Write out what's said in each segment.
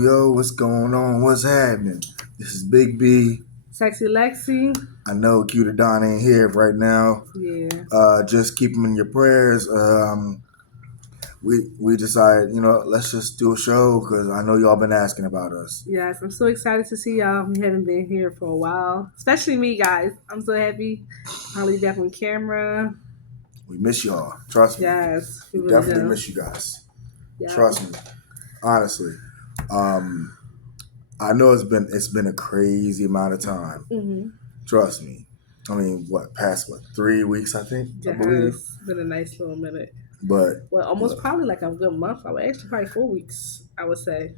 Yo, what's going on? What's happening? This is Big B. Sexy Lexi. I know Q to Don ain't here right now. Yeah. Just keep him in your prayers. We decided, let's just do a show because I know y'all been asking about us. Yes, I'm so excited to see y'all. We haven't been here for a while, especially me, guys. I'm so happy. Finally back on camera. We miss y'all. Trust me. Yes, we really definitely do. miss you guys. Yeah. Trust me. Honestly. I know it's been a crazy amount of time. Mm-hmm. Trust me. I mean, past 3 weeks, I think, I believe. It's been a nice little minute. But almost probably like a good month. I would actually probably 4 weeks, I would say.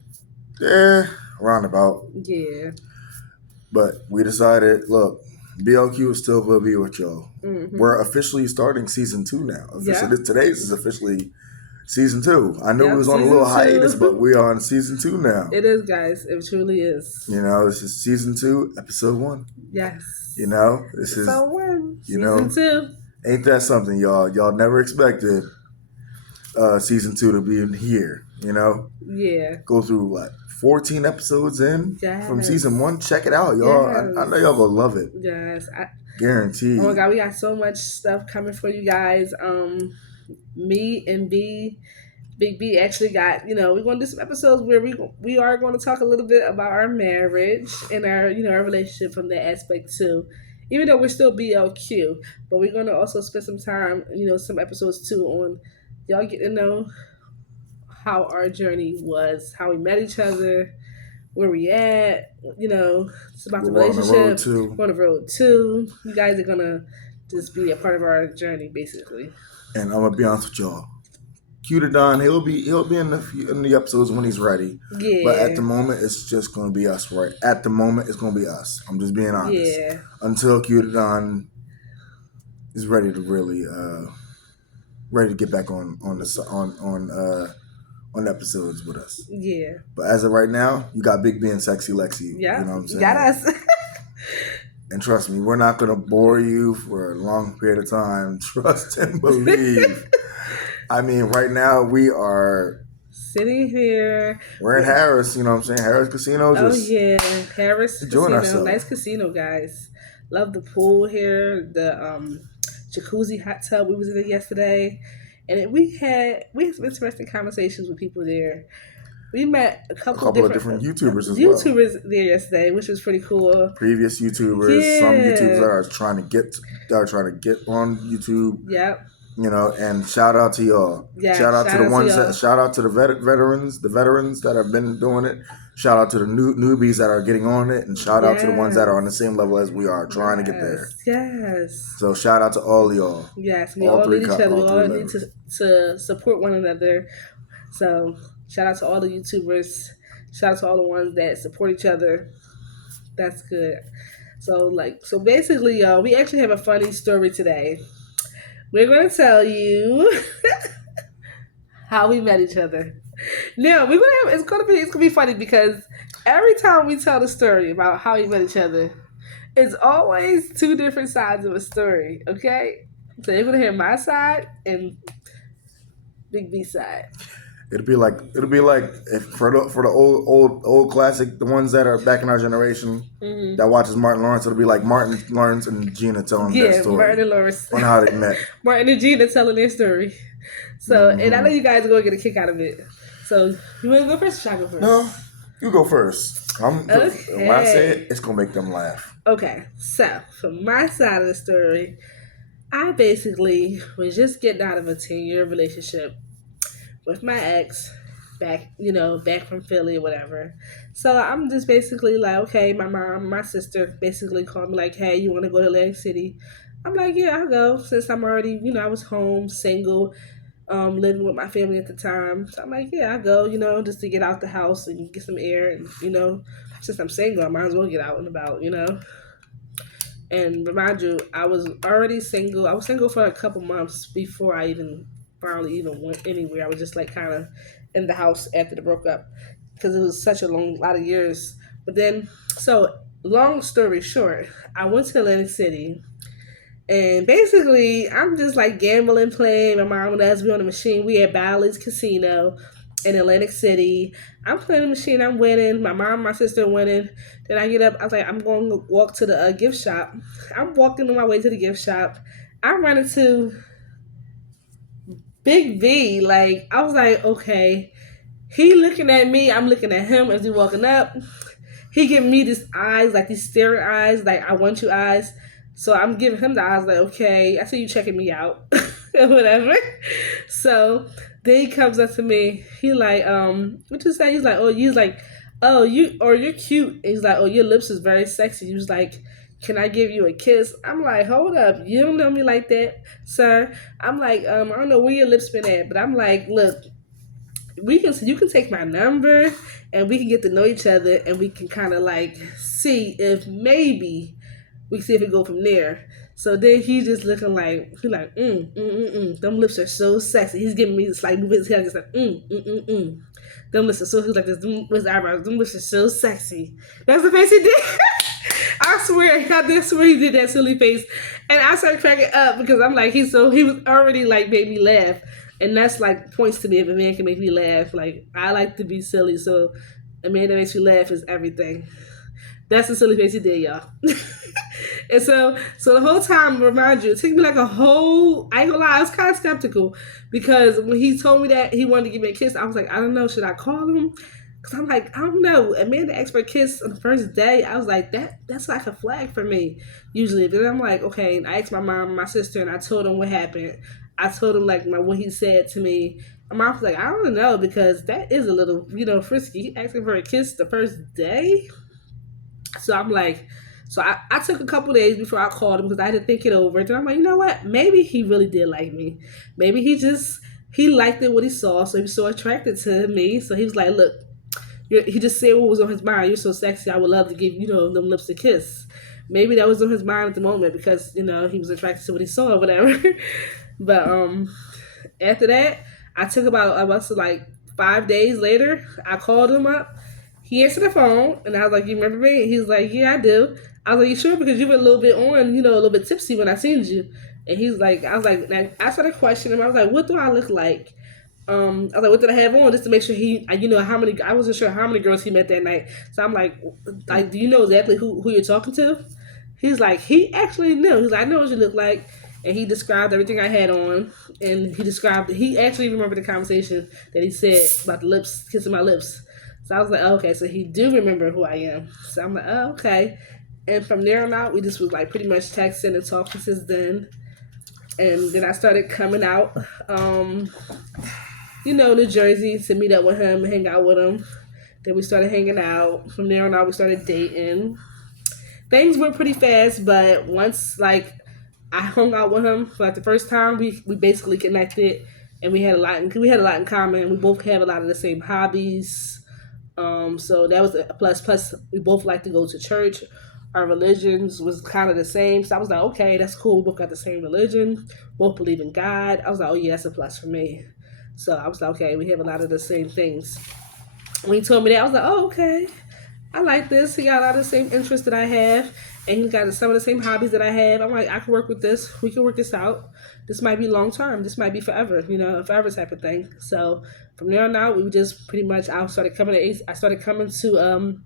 Yeah, roundabout. Yeah. But we decided, look, BLQ is still going to be with y'all. Mm-hmm. We're officially starting season 2 now. Yeah. Today's is officially season 2. I know Yep, we was on a little season 2. hiatus, but we are on season 2 now. It is, guys. It truly is. This is season 2, episode 1. Yes. This is episode 1, season 2. Ain't that something, y'all? Y'all never expected season 2 to be in here, Yeah. Go through 14 episodes in from season 1. Check it out, y'all. Yes. I know y'all gonna love it. Yes. Guaranteed. Oh my God, we got so much stuff coming for you guys. Me and Big B actually got, we're going to do some episodes where we are going to talk a little bit about our marriage and our, our relationship from that aspect too. Even though we're still BLQ, but we're going to also spend some time, some episodes too on y'all get to know how our journey was, how we met each other, where we at, it's about the relationship. We're on the road too. You guys are gonna just be a part of our journey, basically. And I'm gonna be honest with y'all. Q to Don, he'll be in the episodes when he's ready. Yeah. But at the moment, it's just gonna be us, right? At the moment, it's gonna be us. I'm just being honest. Yeah. Until Q to Don is ready to really ready to get back on episodes with us. Yeah. But as of right now, you got Big B and Sexy Lexi. Yeah. You know what I'm saying? Got us. And trust me, we're not gonna bore you for a long period of time. Trust and believe. I mean, right now we are sitting here. We're in Harris, you know what I'm saying? Harris Casino. Harris Casino. Ourselves. Nice casino, guys. Love the pool here. The jacuzzi hot tub. We was in it yesterday. And we had some interesting conversations with people there. We met a couple of different YouTubers as YouTubers there yesterday, which was pretty cool. Previous YouTubers, some YouTubers that are trying to get on YouTube. Yep. And shout out to y'all. Yeah, shout out to the ones shout out to the veterans that have been doing it. Shout out to the newbies that are getting on it, and shout out to the ones that are on the same level as we are trying to get there. Yes. So shout out to all of y'all. Yes, we all need each other. We all need to support one another. So shout out to all the YouTubers. Shout out to all the ones that support each other. That's good. So basically, y'all, we actually have a funny story today. We're going to tell you how we met each other. Now, it's going to be funny because every time we tell the story about how we met each other, it's always two different sides of a story, okay? So you're going to hear my side and Big B's side. It'll be like if for the old classic, the ones that are back in our generation that watches Martin Lawrence, it'll be like Martin Lawrence and Gina telling their story. Martin and Lawrence on how they met. Martin and Gina telling their story. So, and I know you guys are going to get a kick out of it. So, you want to go first or should I go first? No, you go first. When I say it, it's going to make them laugh. Okay, so from my side of the story, I basically was just getting out of a 10-year relationship with my ex back from Philly or whatever. So I'm just basically like, okay, my mom, my sister basically called me like, hey, you want to go to Atlantic City? I'm like, yeah, I'll go since I'm already, I was home, single, living with my family at the time. So I'm like, yeah, I'll go, just to get out the house and get some air. And, since I'm single, I might as well get out and about, And remind you, I was already single. I was single for a couple months before I finally went anywhere. I was just kind of in the house after the breakup because it was such a lot of years. But then, so long story short, I went to Atlantic City and basically I'm just gambling, playing. My mom would ask me on the machine. We at Bally's Casino in Atlantic City. I'm playing the machine. I'm winning. My mom, my sister winning. Then I get up. I was like, I'm going to walk to the gift shop. I'm walking on my way to the gift shop. I run into Big V. Like, I was like, okay. He looking at me. I'm looking at him as he walking up. He giving me these eyes, like these staring eyes, like I want you eyes. So I'm giving him the eyes, like, okay, I see you checking me out, or whatever. So then he comes up to me. He like, what you say? He's like, oh, you're cute. And he's like, oh, your lips is very sexy. He was like, can I give you a kiss? I'm like, hold up, you don't know me like that, sir. I'm like, I don't know where your lips been at, but I'm like, look, you can take my number and we can get to know each other and we can kind of like see if maybe we can see if we go from there. So then he's just looking like them lips are so sexy. He's giving me this like moving his head just like them lips are so he's like this his eyebrows, them lips are so sexy. That's the face he did. I swear he did that silly face. And I started cracking up because I'm like, he was already like made me laugh. And that's like points to me if a man can make me laugh. Like I like to be silly, so a man that makes me laugh is everything. That's the silly face he did, y'all. And so the whole time, remind you, it took me like a whole. I ain't gonna lie, I was kind of skeptical because when he told me that he wanted to give me a kiss, I was like, I don't know, should I call him? Cause I'm like, I don't know. A man that asks for a kiss on the first day, I was like, that's like a flag for me, usually. Then I'm like, okay. And I asked my mom and my sister, and I told them what happened. I told him like what he said to me. My mom was like, I don't know, because that is a little, frisky. He asking for a kiss the first day. So I'm like, I took a couple days before I called him because I had to think it over. And I'm like, you know what? Maybe he really did like me. Maybe he liked it what he saw, so he was so attracted to me. So he was like, look, he just said what was on his mind. You're so sexy. I would love to give them lips a kiss. Maybe that was on his mind at the moment because he was attracted to what he saw or whatever. But after that, I took about like 5 days later. I called him up. He answered the phone, and I was like, "You remember me?" He's like, "Yeah, I do." I was like, "You sure?" Because you were a little bit on, a little bit tipsy when I seen you. And he's like, I was like, I started questioning him. I was like, "What do I look like?" I was like, "What did I have on?" Just to make sure how many. I wasn't sure how many girls he met that night. So I'm like, do you know exactly who you're talking to? He's like, he actually knew. He's like, I know what you look like. And he described everything I had on. And he actually remembered the conversation that he said about the lips, kissing my lips. So I was like, oh, okay, so he do remember who I am. So I'm like, oh, okay. And from there on out, we just was like pretty much texting and talking since then. And then I started coming out, New Jersey to meet up with him, hang out with him. Then we started hanging out. From there on out, we started dating. Things went pretty fast, but once like I hung out with him for like the first time, we basically connected, and we had a lot in common. We both have a lot of the same hobbies. So that was a plus. Plus, we both like to go to church. Our religions was kind of the same. So I was like, okay, that's cool. We both got the same religion. Both believe in God. I was like, oh yeah, that's a plus for me. So I was like, okay, we have a lot of the same things. When he told me that, I was like, oh, okay. I like this. He got a lot of the same interests that I have. And he's got some of the same hobbies that I have. I'm like, I can work with this. We can work this out. This might be long term. This might be forever, a forever type of thing. So from there on out, we just pretty much, I started coming to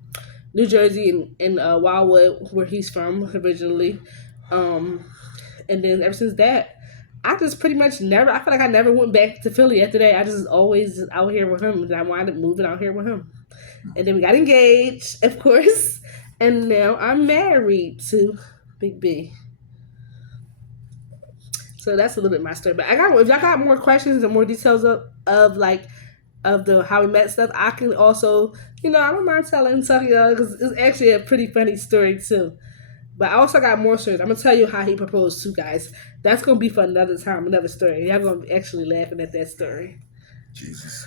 New Jersey in Wildwood, where he's from originally. And then ever since that, I just pretty much I feel like I never went back to Philly after that. I just always out here with him. And I wound up moving out here with him. And then we got engaged, of course. And now I'm married to Big B. So that's a little bit my story. But if y'all got more questions and more details of the how we met stuff, I can also, I don't mind telling y'all because it's actually a pretty funny story too. But I also got more stories. I'm gonna tell you how he proposed to, guys. That's gonna be for another time, another story. Y'all gonna be actually laughing at that story. Jesus.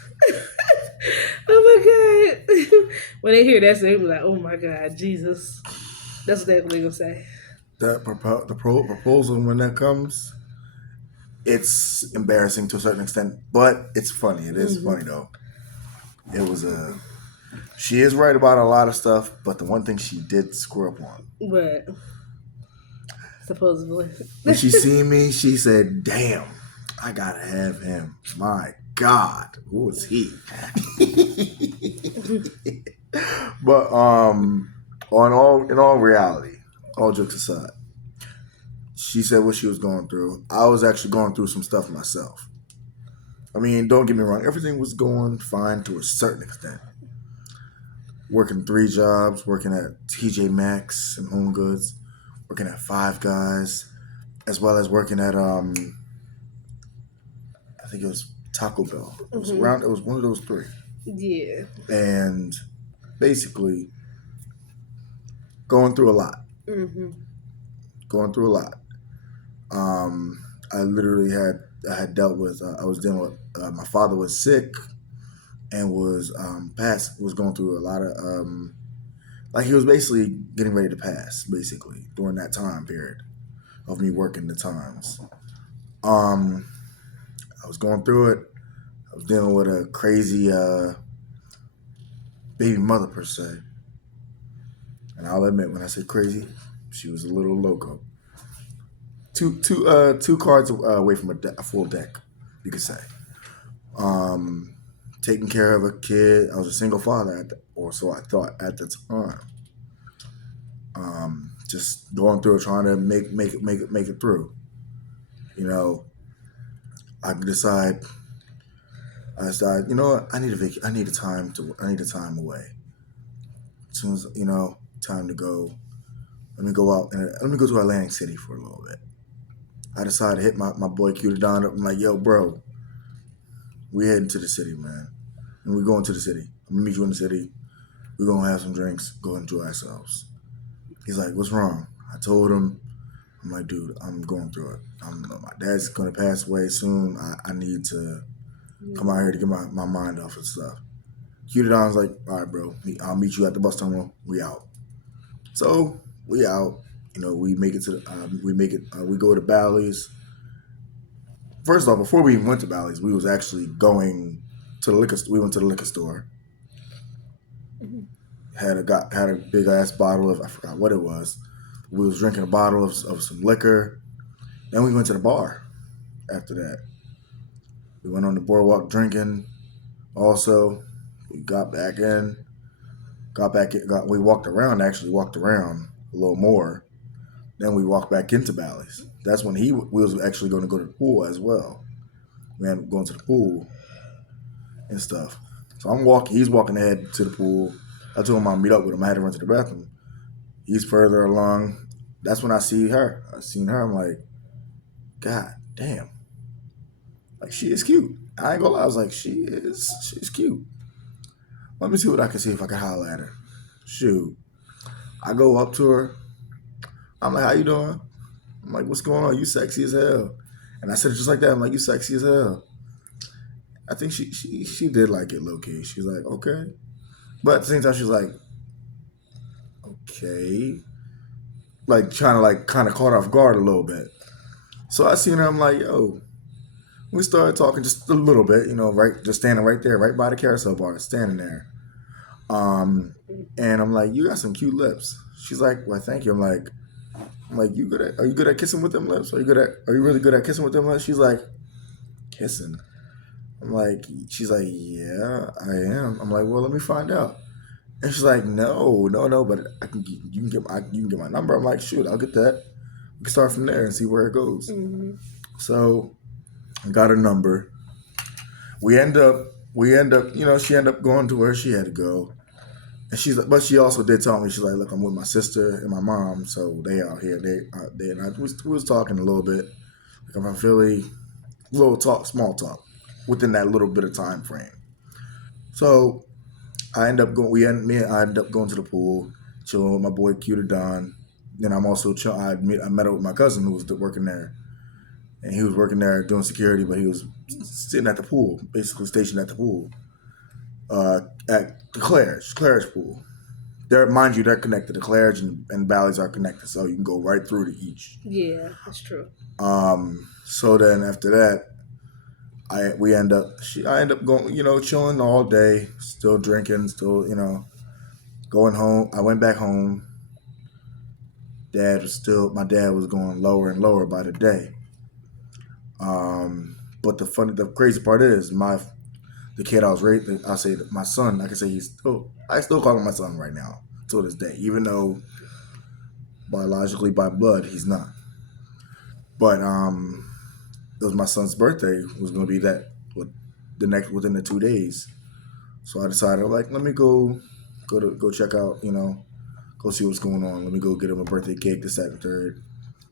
Oh my God. When they hear that, they be like, oh my God, Jesus. That's what they're gonna say. The proposal, when that comes, it's embarrassing to a certain extent, but it's funny. It is funny though. It was she is right about a lot of stuff, but the one thing she did screw up on. But supposedly. When she seen me, she said, damn, I gotta have him. My God, who was he? But in all reality, all jokes aside, she said what she was going through. I was actually going through some stuff myself. I mean, don't get me wrong, everything was going fine to a certain extent. Working 3 jobs, working at TJ Maxx and Home Goods, working at Five Guys, as well as working at I think it was Taco Bell. It was around. It was one of those 3. Yeah. And basically going through a lot. Going through a lot. I literally had dealt with. I was dealing with. My father was sick and was was going through a lot of like he was basically getting ready to pass basically during that time period of me working the times. I was going through it. I was dealing with a crazy baby mother per se, and I'll admit when I say crazy, she was a little loco. Two cards away from a full deck, you could say. Taking care of a kid. I was a single father, or so I thought at the time. Just going through it, trying to make it through. You know, I decided, you know what? I need a time away. As soon as time to go. Let me go out and let me go to Atlantic City for a little bit. I decided to hit my boy Q Don up. I'm like, yo, bro, we heading to the city, man. And we're going to the city. I'm gonna meet you in the city. We're gonna have some drinks, go enjoy ourselves. He's like, what's wrong? I told him, I'm like, dude, I'm going through it. My dad's gonna pass away soon. I need to come out here to get my mind off of stuff. Q Don's like, all right, bro, I'll meet you at the bus terminal. We out. So we out. We make it to we go to Bally's. First off, before we even went to Bally's, we was actually going to the liquor. We went to the liquor store. Had a big ass bottle of, I forgot what it was. We was drinking a bottle of some liquor. Then we went to the bar. After that, we went on the boardwalk drinking. Also, we got back in. We walked around. Actually, walked around a little more. Then we walked back into Bally's. That's when we was actually going to go to the pool as well. We ended up going to the pool and stuff. So I'm walking. He's walking ahead to the pool. I told him I'll meet up with him. I had to run to the bathroom. He's further along. That's when I see her. I seen her. I'm like, God damn. Like, she is cute. I ain't gonna lie. I was like, she's cute. Let me see what I can see if I can holler at her. Shoot. I go up to her. I'm like, how you doing? I'm like, what's going on? You sexy as hell. And I said it just like that. I'm like, you sexy as hell. I think she did like it low key. She's like, okay. But at the same time, she's like, okay. Like trying to like kind of caught off guard a little bit. So I seen her, I'm like, yo. We started talking just a little bit, right, just standing right there, right by the carousel bar, standing there. And I'm like, you got some cute lips. She's like, well, thank you. I'm like, are you good at kissing with them lips? Are you really good at kissing with them lips? She's like, kissing. She's like, yeah, I am. I'm like, well, let me find out. And she's like, no, but you can get my number. I'm like, shoot, I'll get that. We can start from there and see where it goes. So I got her number. We end up, she ended up going to where she had to go. And but she also did tell me, she's like, look, I'm with my sister and my mom, so they out here. And we was talking a little bit. Like, I'm from Philly, small talk, within that little bit of time frame. So I end up going, I end up going to the pool, chilling with my boy Q to Don. Then I'm also I met up with my cousin who was working there. And he was working there doing security, but he was sitting at the pool, basically stationed at the pool, at the Claridge pool. Mind you, they're connected. The Claridge and Bally's are connected, so you can go right through to each. Yeah, that's true. So then after that, I end up going, chilling all day, still drinking, still, going home. I went back home. My dad was going lower and lower by the day. But the crazy part is the kid I was raising. I say that my son. I can say I still call him my son right now to this day, even though biologically by blood he's not. But it was my son's birthday. It was going to be within the 2 days. So I decided like let me go check out, go see what's going on. Let me go get him a birthday cake, this, that, and third.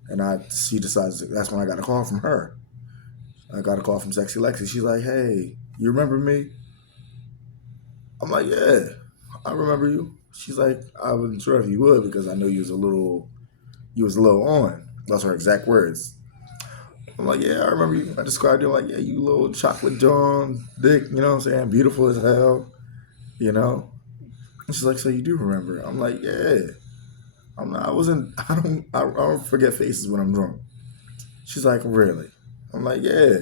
And she decides that's when I got a call from her. I got a call from Sexy Lexi. She's like, "Hey, you remember me?" I'm like, "Yeah, I remember you." She's like, "I wasn't sure if you would because I know you was a little on." Those are her exact words. I'm like, "Yeah, I remember you." I described you like, "Yeah, you little chocolate John, dick, you know what I'm saying? Beautiful as hell, you know." And she's like, "So you do remember?" I'm like, "Yeah." I'm not. I wasn't. I don't forget faces when I'm drunk. She's like, "Really?" I'm like, "Yeah."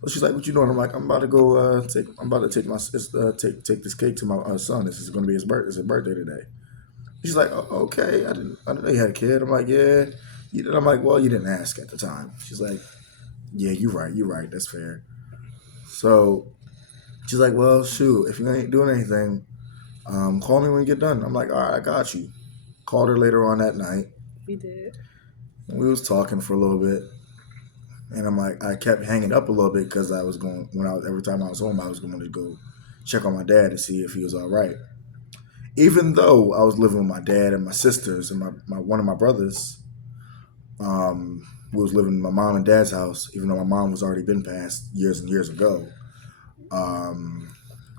So she's like, "What you doing?" I'm like, "I'm about to go. I'm about to take take this cake to my son. This is going to be his birthday. It's his birthday today." She's like, "Oh, okay. I didn't know you had a kid." I'm like, "Yeah." You did. I'm like, "Well, you didn't ask at the time." She's like, "Yeah, you're right. You're right. That's fair." So she's like, "Well, shoot. If you ain't doing anything, call me when you get done." I'm like, "All right, I got you." Called her later on that night. We did. And we was talking for a little bit. And I'm like, I kept hanging up a little bit because I was going every time I was home, I was going to go check on my dad to see if he was all right. Even though I was living with my dad and my sisters and my one of my brothers, we was living in my mom and dad's house. Even though my mom was already been passed years and years ago.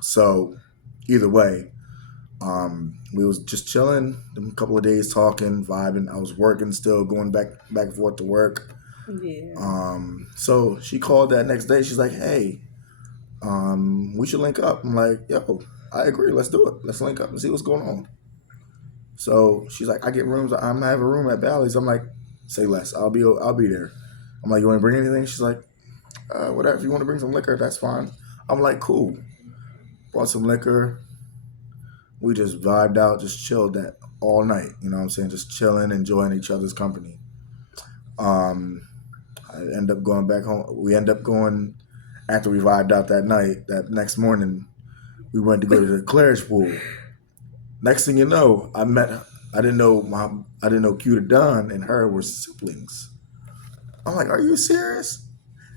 So either way, we was just chilling a couple of days, talking, vibing. I was working still, going back and forth to work. Yeah. So she called that next day. She's like, "Hey, we should link up." I'm like, "Yo, I agree. Let's do it. Let's link up and see what's going on." So she's like, "I get rooms. I have a room at Bally's." I'm like, "Say less. I'll be there." I'm like, "You want to bring anything?" She's like, "Whatever. If you want to bring some liquor, that's fine." I'm like, "Cool." Brought some liquor. We just vibed out, just chilled that all night. You know what I'm saying? Just chilling, enjoying each other's company. Um, I end up going back home. We end up going after we vibed out that night. That next morning, we went to go to the Claridge pool. Next thing you know, I didn't know I didn't know Q to Don and her were siblings. I'm like, "Are you serious?"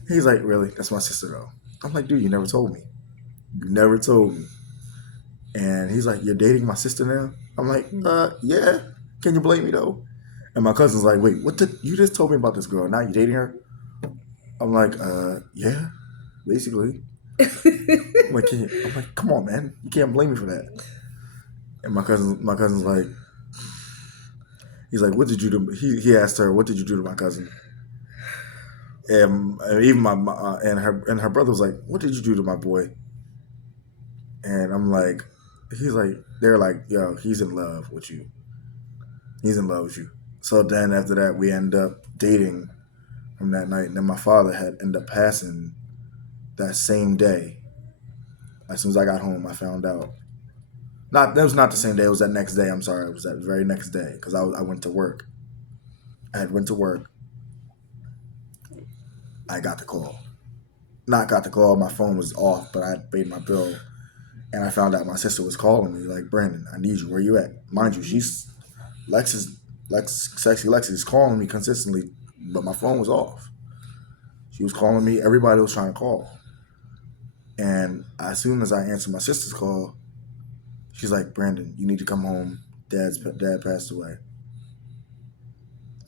He's like, "Really? That's my sister though." I'm like, "Dude, you never told me. You never told me." And he's like, "You're dating my sister now?" I'm like, Yeah. Can you blame me though?" And my cousin's like, "Wait, what? You just told me about this girl. Now you dating her?" I'm like, Yeah, basically." I'm like, "Come on, man. You can't blame me for that." And my cousin's like, he's like, "What did you do?" He asked her, "What did you do to my cousin?" And even and her brother was like, "What did you do to my boy?" And I'm like, they're like, "Yo, he's in love with you. He's in love with you." So then after that, we end up dating from that night. And then my father had ended up passing that same day. As soon as I got home, I found out. Not that was not the same day. It was that next day. I'm sorry. It was that very next day because I went to work. I had went to work. I got the call. Not got the call. My phone was off, but I had paid my bill, and I found out my sister was calling me like, "Brandon, I need you. Where you at?" Mind you, Sexy Lexi is calling me consistently, but my phone was off. She was calling me. Everybody was trying to call, and as soon as I answered my sister's call, she's like, "Brandon, you need to come home. Dad passed away."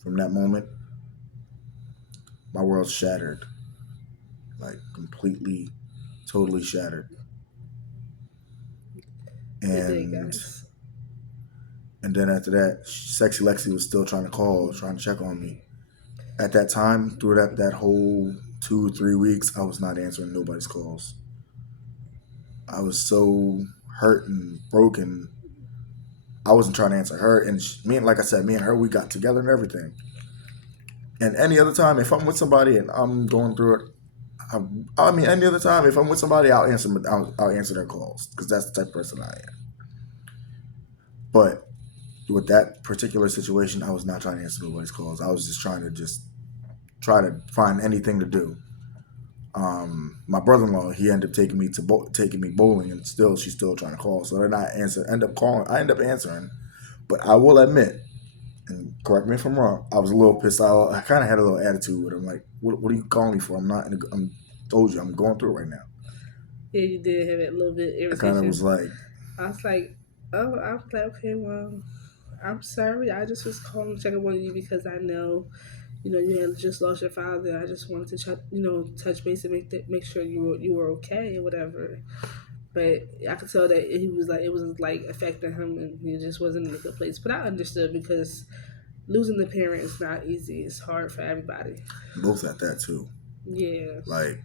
From that moment, my world shattered, like completely, totally shattered. It did, And guys. and then after that, Sexy Lexi was still trying to call, trying to check on me. At that time, through that whole 2 3 weeks, I was not answering nobody's calls. I was so hurt and broken. I wasn't trying to answer her, and like I said, me and her, we got together and everything. And any other time, if I'm with somebody and I'm going through it, any other time, if I'm with somebody, I'll answer their calls because that's the type of person I am. But with that particular situation, I was not trying to answer nobody's calls. I was just trying to try to find anything to do. My brother-in-law, he ended up taking me bowling, and she's still trying to call. So then I end up answering, but I will admit, and correct me if I'm wrong, I was a little pissed. I kind of had a little attitude with him, like, what are you calling me for? I'm told you I'm going through it right now. Yeah, you did have a little bit I kind of was irritation. like, I was like, oh, I was like, okay, well, I'm sorry. I just was calling to check up on you because I know, you had just lost your father. I just wanted to, touch base and make sure you were okay or whatever. But I could tell that he was like it was like affecting him, and he just wasn't in a good place. But I understood because losing the parent is not easy. It's hard for everybody. both at that too. Yes. Like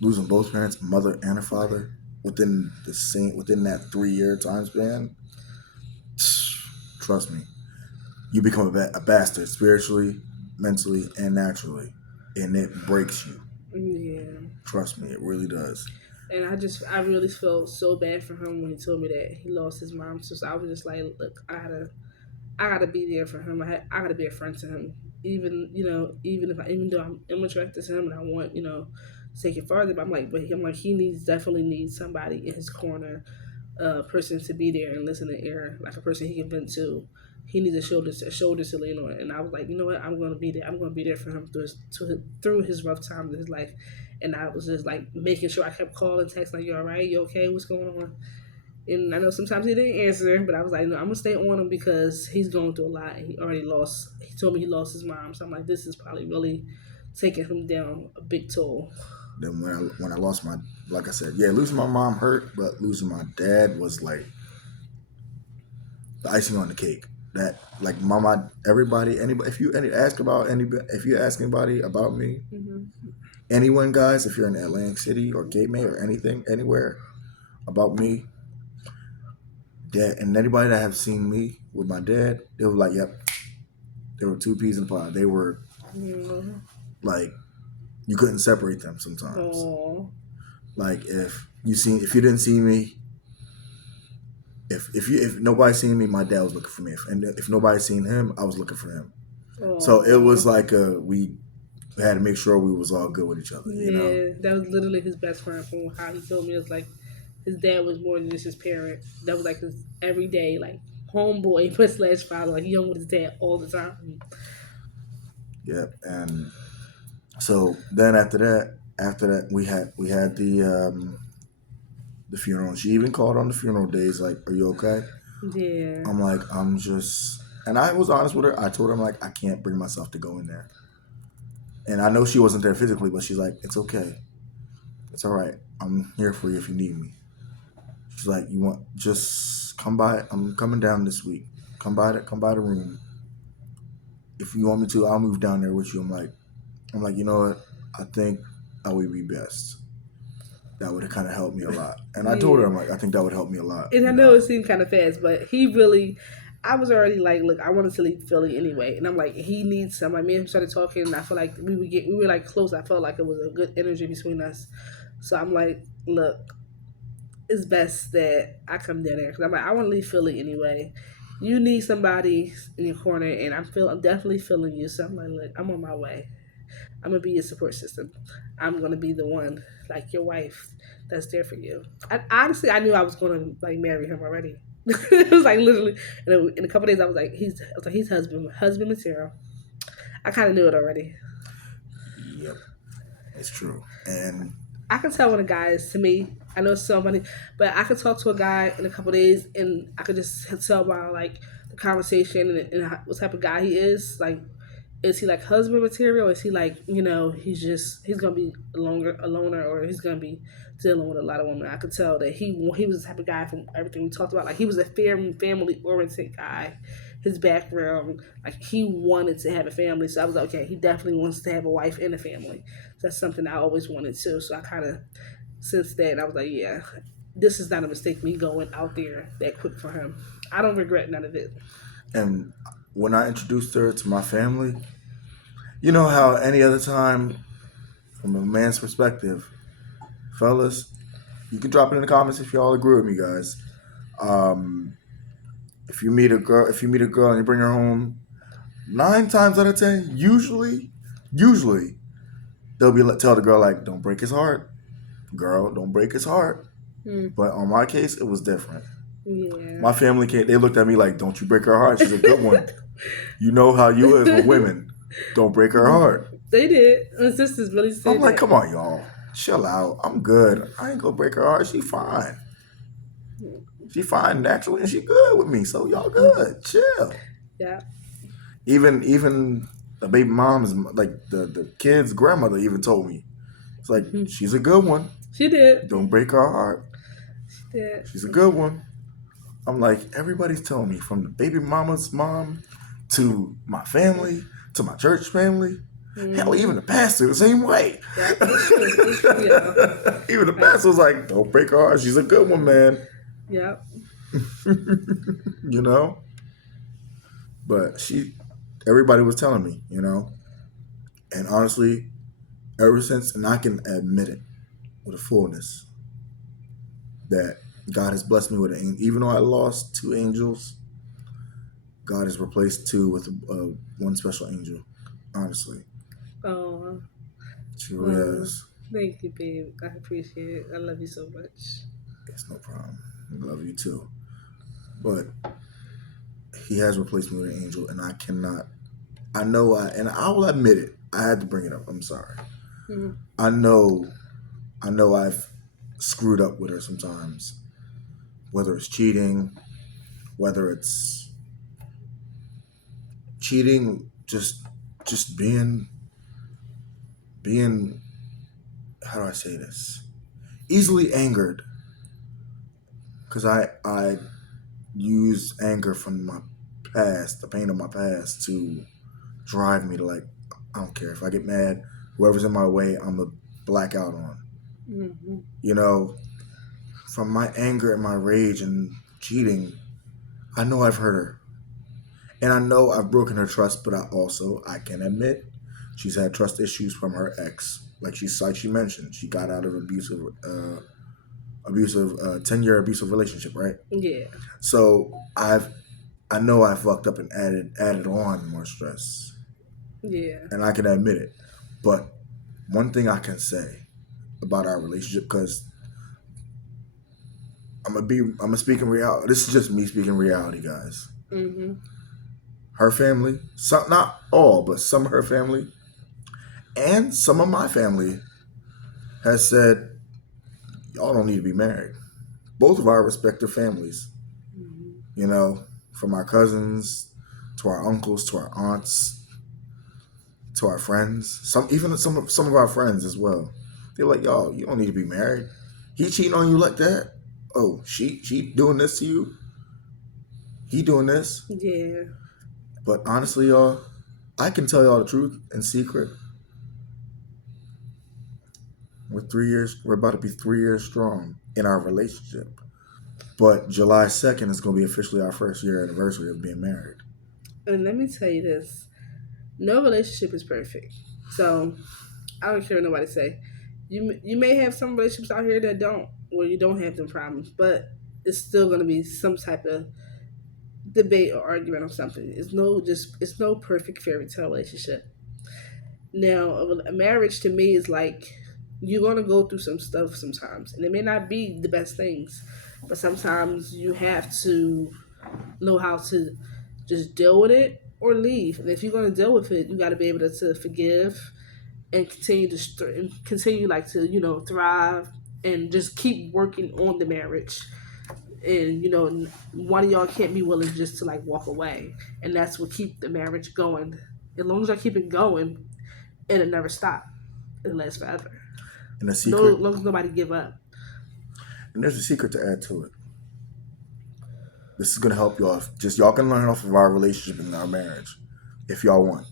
losing both parents, mother and a father, within that 3 year time span. Trust me, you become a bastard spiritually, mentally, and naturally, and it breaks you. Yeah. Trust me, it really does. And I really felt so bad for him when he told me that he lost his mom. So I was just like, look, I gotta be there for him. I gotta be a friend to him. Even though I'm attracted to him and I want, to take it farther, but I'm like, he definitely needs somebody in his corner, a person to be there and listen to air, like a person he can vent to. He needs a shoulder to lean on. And I was like, you know what? I'm gonna be there. I'm gonna be there for him through his rough times in his life. And I was just like making sure I kept calling, texting, like, you all right? You okay? What's going on? And I know sometimes he didn't answer, but I was like, no, I'm gonna stay on him because he's going through a lot. He already lost. He told me he lost his mom, so I'm like, this is probably really taking him down a big toll. Then when I lost my, like I said, yeah, losing my mom hurt, but losing my dad was like the icing on the cake. That like mama, everybody, anybody, if you ask anybody about me, Hmm. anyone, guys, if you're in Atlantic City or Gateway or anything, anywhere about me, dad, and anybody that have seen me with my dad, they were like, yep, they were two peas in a pod. They were Mm-hmm. like, you couldn't separate them sometimes. Oh, Like if you didn't see me, if nobody seen me, my dad was looking for me. And if nobody seen him, I was looking for him. So it was oh, like we had to make sure we was all good with each other, you know. yeah. That was literally his best friend. From how he told me, it was like his dad was more than just his parent. That was like his everyday like homeboy, but slash father. Like he hung with his dad all the time. Yep. And so then after that we had the funeral. And she even called on the funeral days, like, "Are you okay?" Yeah. I'm like, I'm just, and I was honest with her. I told her, I'm like, I can't bring myself to go in there. And I know she wasn't there physically, but she's like, it's okay, it's all right. I'm here for you if you need me. She's like, you want just come by. I'm coming down this week. Come by the room. If you want me to, I'll move down there with you. I'm like, you know what? I think that would be best. That would have kind of helped me a lot. And I told her, Yeah. I'm like, I think that would help me a lot. And I know it seemed kind of fast, but he really, I was already like, look, I wanted to leave Philly anyway, and I'm like, he needs some. Like me and him started talking, and I feel like we were like close. I felt like it was a good energy between us. So I'm like, look, it's best that I come down there because I'm like, I want to leave Philly anyway. You need somebody in your corner, and I'm definitely feeling you. So I'm like, look, I'm on my way. I'm gonna be your support system. I'm gonna be the one, like your wife, that's there for you. Honestly, I knew I was gonna like marry him already. It was like literally in a couple days. I was like, he's husband material. I kind of knew it already. Yep, it's true. And I can tell when a guy is to me. I know it's so funny, but I could talk to a guy in a couple days, and I could just tell by like the conversation and what type of guy he is. Like, is he like husband material? Is he like he's gonna be a loner, or he's gonna be dealing with a lot of women? I could tell that he was the type of guy from everything we talked about. Like he was a family oriented guy. His background, like he wanted to have a family. So I was like, okay, he definitely wants to have a wife and a family. So that's something I always wanted too. So I kind of since then I was like, yeah, this is not a mistake. Me going out there that quick for him. I don't regret none of it. and when I introduced her to my family, you know how any other time, from a man's perspective, fellas, you can drop it in the comments if you all agree with me, guys. Um, if you meet a girl and you bring her home, 9 times out of 10, usually they'll be tell the girl like, don't break his heart, girl, don't break his heart. Mm. But on my case, it was different. Yeah. My family came. They looked at me like, don't you break her heart. She's a good one. You know how you is with women. Don't break her heart. They did. My sisters really said I'm like, that. come on, y'all. Chill out. I'm good. I ain't gonna break her heart. She fine. She fine naturally and she good with me. So y'all good. Chill. Yeah. Even the baby mom's like the kid's grandmother even told me. It's like, she's a good one. She did. Don't break her heart. She did. She's a good one. I'm like, everybody's telling me, from the baby mama's mom to my family to my church family. Hell, even the pastor the same way. Yeah, it's true. Yeah. Even the pastor was like, don't break her heart. She's a good one, man. Yeah. You know? But everybody was telling me, And honestly, ever since, and I can admit it with a fullness, that God has blessed me with an angel. Even though I lost 2 angels, God has replaced 2 with one special angel. Honestly. Oh. She really has. Thank you, babe. I appreciate it. I love you so much. It's no problem. I love you too. But he has replaced me with an angel, and I cannot. I will admit it. I had to bring it up. I'm sorry. Mm-hmm. I know I've screwed up with her sometimes. Whether it's cheating, just being, how do I say this? Easily angered. Because I use anger from my past, the pain of my past, to drive me to, like, I don't care. If I get mad, whoever's in my way, I'm going to black out on. Mm-hmm. From my anger and my rage and cheating, I know I've hurt her. And I know I've broken her trust, but I can admit she's had trust issues from her ex. Like she mentioned, she got out of abusive 10-year abusive relationship, right? Yeah. So I know I fucked up and added on more stress. Yeah. And I can admit it. But one thing I can say about our relationship, because I'm gonna speak in reality. This is just me speaking reality, guys. Mm-hmm. Her family, not all, but some of her family, and some of my family, has said, y'all don't need to be married. Both of our respective families. Mm-hmm. From our cousins to our uncles to our aunts to our friends, some of our friends as well. They're like, y'all, you don't need to be married. He cheating on you like that? Oh, she doing this to you? He doing this? Yeah. But honestly, y'all, I can tell y'all the truth in secret. We're about to be 3 years strong in our relationship. But July 2nd is going to be officially our first year anniversary of being married. And let me tell you this. No relationship is perfect. So I don't care what nobody say. You may have some relationships out here that don't, where you don't have them problems, but it's still going to be some type of debate or argument or something. It's no perfect fairy tale relationship. Now, a marriage to me is like you're gonna go through some stuff sometimes, and it may not be the best things, but sometimes you have to know how to just deal with it or leave. And if you're gonna deal with it, you got to be able to forgive and continue like to thrive and just keep working on the marriage. And one of y'all can't be willing just to like walk away, and that's what keep the marriage going. As long as I keep it going, it'll never stop. It'll last forever. And a No, secret, as long as nobody give up. and there's a secret to add to it. This is gonna help y'all. Just y'all can learn off of our relationship and our marriage, if y'all want.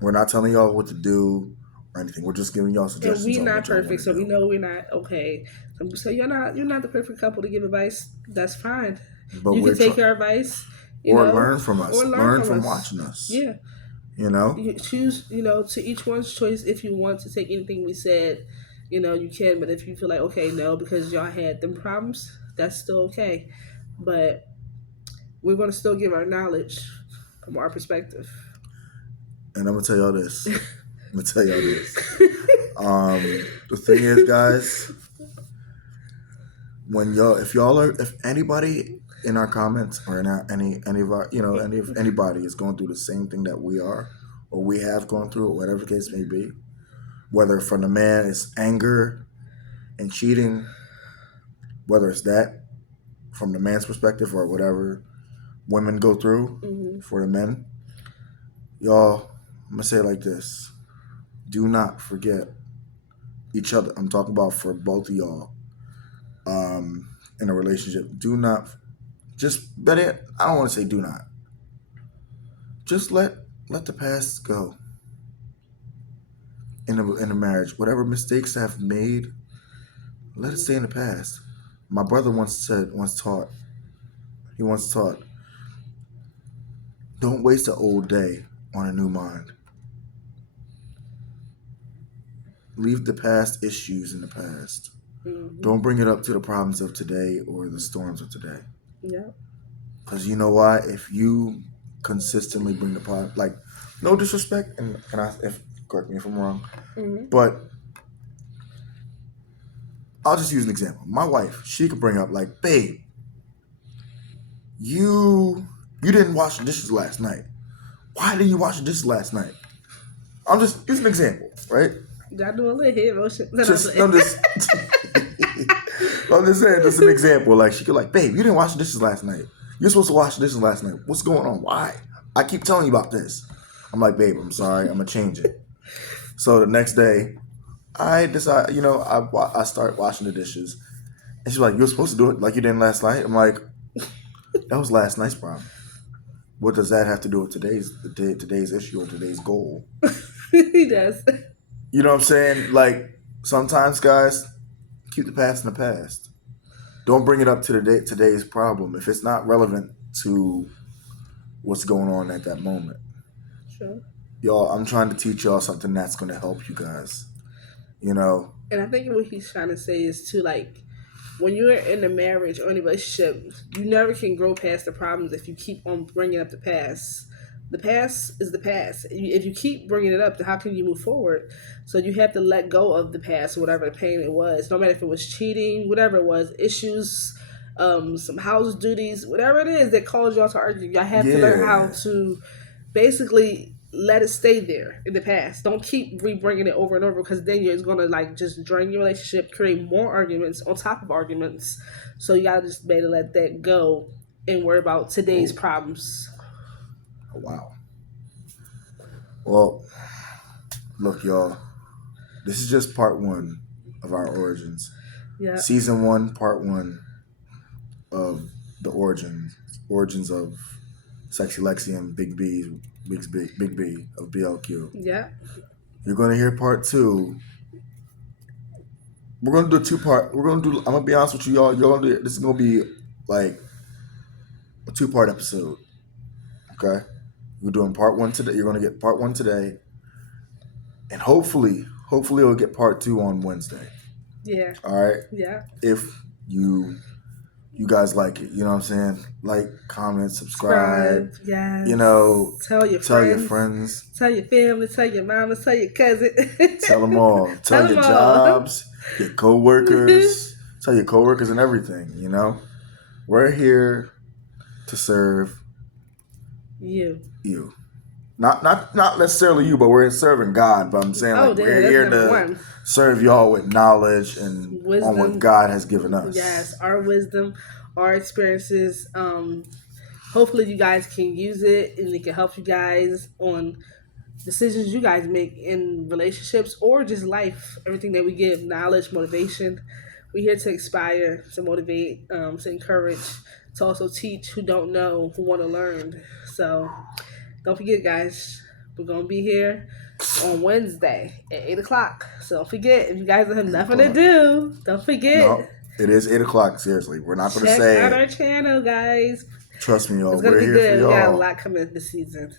We're not telling y'all what to do or anything. We're just giving y'all And suggestions we on not what y'all want perfect, to so we do. know we're not okay. Some people say you're not the perfect couple to give advice. That's fine. But You can take our advice, or learn from us. or Learn from us. watching us. Yeah. You choose, to each one's choice. If you want to take anything we said, you can. But if you feel like, okay, no, because y'all had them problems, that's still okay. But we're going to still give our knowledge from our perspective. And I'm gonna tell y'all this. The thing is, guys, when if anybody in our comments or in any of our, if anybody is going through the same thing that we are, or we have gone through, or whatever the case may be, whether from the man it's anger and cheating, whether it's that from the man's perspective or whatever women go through for the men, y'all, I'm gonna say it like this: do not forget each other. I'm talking about for both of y'all. In a relationship, do not just better. I don't want to say do not. Just let the past go. In a marriage, whatever mistakes have made, let it stay in the past. My brother once taught, don't waste an old day on a new mind. Leave the past issues in the past. Don't bring it up to the problems of today or the storms of today. Yeah. Because you know why? If you consistently bring the problem, like, no disrespect, and correct me if I'm wrong, but I'll just use an example. My wife, she could bring up like, babe, you didn't wash the dishes last night. Why didn't you wash the dishes last night? I'm just using an example, right? Y'all doing a little head motion. I'm just saying, just an example. Like, she could like, babe, you didn't wash the dishes last night. You're supposed to wash the dishes last night. What's going on? Why? I keep telling you about this. I'm like, babe, I'm sorry. I'm going to change it. So the next day, I decide, I start washing the dishes. And she's like, you're supposed to do it like you did last night? I'm like, that was last night's problem. What does that have to do with today's issue or today's goal? He does. You know what I'm saying? Like, sometimes, guys, keep the past in the past. Don't bring it up to today's problem if it's not relevant to what's going on at that moment. Sure. Y'all, I'm trying to teach y'all something that's going to help you guys. And I think what he's trying to say is to, like, when you're in a marriage or in a relationship, you never can grow past the problems if you keep on bringing up the past. The past is the past. If you keep bringing it up, then how can you move forward? So you have to let go of the past, whatever the pain it was. No matter if it was cheating, whatever it was, issues, some house duties, whatever it is that caused y'all to argue. Y'all have to learn how to basically let it stay there in the past. Don't keep re-bringing it over and over, because then you're going to like just drain your relationship, create more arguments on top of arguments. So you got to just be able to let that go and worry about today's problems. Oh, wow. Well, look, y'all. This is just part 1 of our origins. Yeah. Season 1, part 1 of the origins of Sexi, Lexi, and Big B of BLQ. Yeah. You're gonna hear part 2. We're gonna do a 2-part. I'm gonna be honest with you, y'all. This is gonna be like a 2-part episode. Okay. We're doing part 1 today. You're gonna get part 1 today, and hopefully we'll get part 2 on Wednesday. Yeah. All right. Yeah. If you guys like it, you know what I'm saying? Like, comment, subscribe. Yes. Tell your friends. Tell your family. Tell your mama. Tell your cousin. Tell them all. Tell your jobs, your coworkers. Tell your coworkers and everything. We're here to serve you. Not necessarily you, but we're serving God. But I'm saying, we're here to serve y'all with knowledge and wisdom, on what God has given us. Yes, our wisdom, our experiences. Hopefully you guys can use it and it can help you guys on decisions you guys make in relationships or just life. Everything that we give, knowledge, motivation. We're here to inspire, to motivate, to encourage, to also teach who don't know, who want to learn. So don't forget, guys, we're going to be here on Wednesday at 8 o'clock. So don't forget, if you guys don't have nothing to do, don't forget. No, it is 8 o'clock, seriously. We're not going to say check out our channel, guys. Trust me, y'all. It's going to be good. For y'all. We got a lot coming this season.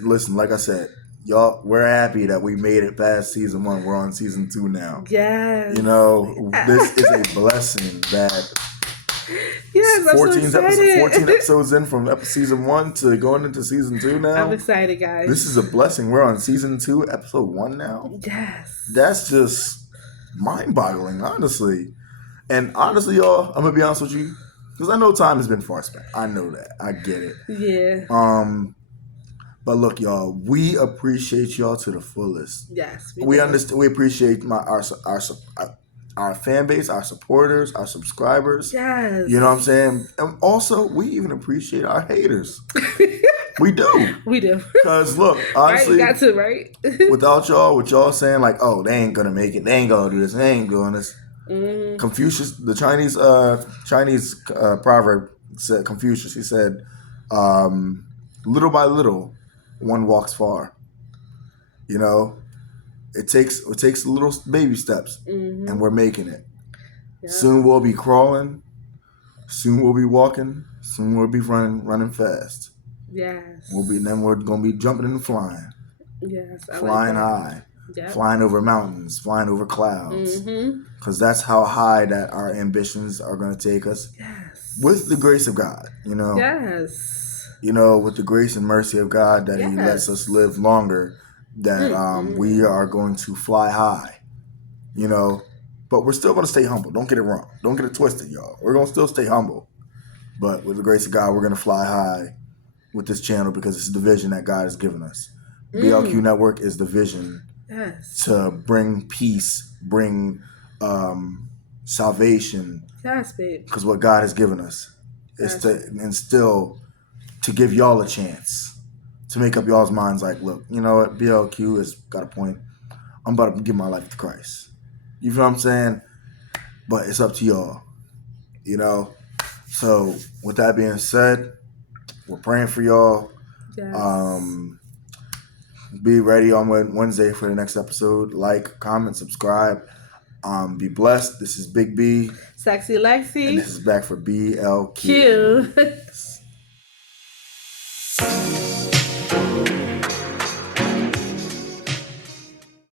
Listen, like I said, y'all, we're happy that we made it past season 1. We're on season 2 now. Yes. This is a blessing that Yes, I'm so 14 excited. episodes in from season 1 to going into season 2 now. I'm excited, guys. This is a blessing. We're on season 2, episode 1 now. Yes. That's just mind-boggling, honestly. And honestly, y'all, I'm gonna be honest with you, because I know time has been far spent. I know that. I get it. Yeah. But look, y'all, we appreciate y'all to the fullest. Yes. We understand. We appreciate our fan base, our supporters, our subscribers. Yes. You know what I'm saying? And also, we even appreciate our haters. We do. We do. Because look, honestly, right, got to, right? without y'all, with y'all saying like, "Oh, they ain't gonna make it. They ain't gonna do this. They ain't doing this." Mm-hmm. Confucius, the Chinese proverb said, Confucius, he said, "Little by little, one walks far." You know, it takes little baby steps, mm-hmm. and we're making it. Yeah. Soon we'll be crawling. Soon we'll be walking. Soon we'll be running fast. Yes. Then we're gonna be jumping and flying. Yes. Flying high. Yep. Flying over mountains, flying over clouds. Because that's how high that our ambitions are going to take us. Yes. With the grace of God, you know. Yes. You know, with the grace and mercy of God that He lets us live longer, that we are going to fly high, you know. But we're still going to stay humble. Don't get it wrong. Don't get it twisted, y'all. We're going to still stay humble. But with the grace of God, we're going to fly high with this channel because it's the vision that God has given us. BLQ Network is the vision. Yes. To bring peace, bring salvation. Yes, babe. Because what God has given us is to instill, to give y'all a chance, to make up y'all's minds like, look, you know what, BLQ has got a point. I'm about to give my life to Christ. You feel what I'm saying? But it's up to y'all, you know? So with that being said, we're praying for y'all. Yes. Be ready on Wednesday for the next episode. Like, comment, subscribe. Be blessed. This is Big B. Sexy Lexi. And this is back for BLQ.